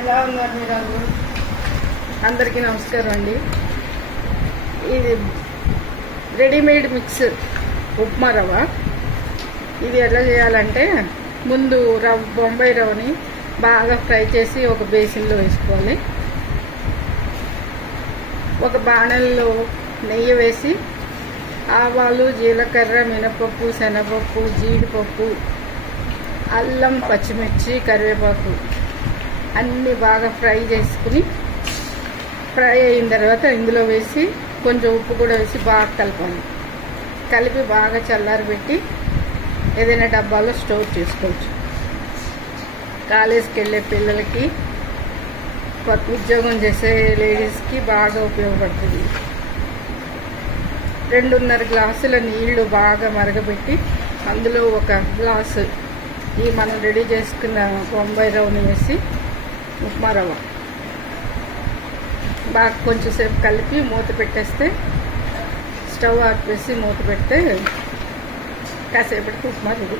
ఎలా ఉన్నారు మీరు అందరూ? అందరికీ నమస్కారం అండి. ఇది రెడీమేడ్ మిక్స్ ఉప్మా రవ్వ. ఇది ఎలా చేయాలంటే, ముందు బొంబాయి రవ్వని బాగా ఫ్రై చేసి ఒక బేసిన్లో వేసుకోవాలి. ఒక బాణల్లో నెయ్యి వేసి ఆవాలు, జీలకర్ర, మినపప్పు, శనగపప్పు, జీడిపప్పు, అల్లం, పచ్చిమిర్చి, కరివేపాకు అన్నీ బాగా ఫ్రై చేసుకుని, ఫ్రై అయిన తర్వాత ఇందులో వేసి కొంచెం ఉప్పు కూడా వేసి బాగా కలపాలి. కలిపి బాగా చల్లారబెట్టి ఏదైనా డబ్బాలో స్టోర్ చేసుకోవచ్చు. కాలేజీకి వెళ్ళే పిల్లలకి, కొత్త ఉద్యోగం చేసే లేడీస్కి బాగా ఉపయోగపడుతుంది. 2.5 గ్లాసుల నీళ్లు బాగా మరగబెట్టి అందులో 1 గ్లాసు ఈ మనం రెడీ చేసుకున్న బొంబాయి రవ్వని వేసి, ఉప్మా రవ్వ బాగా కొంచెంసేపు కలిపి మూత పెట్టేస్తే, స్టవ్ ఆపేసి మూత పెడితే కాసేపటికి ఉప్మా రెడీ.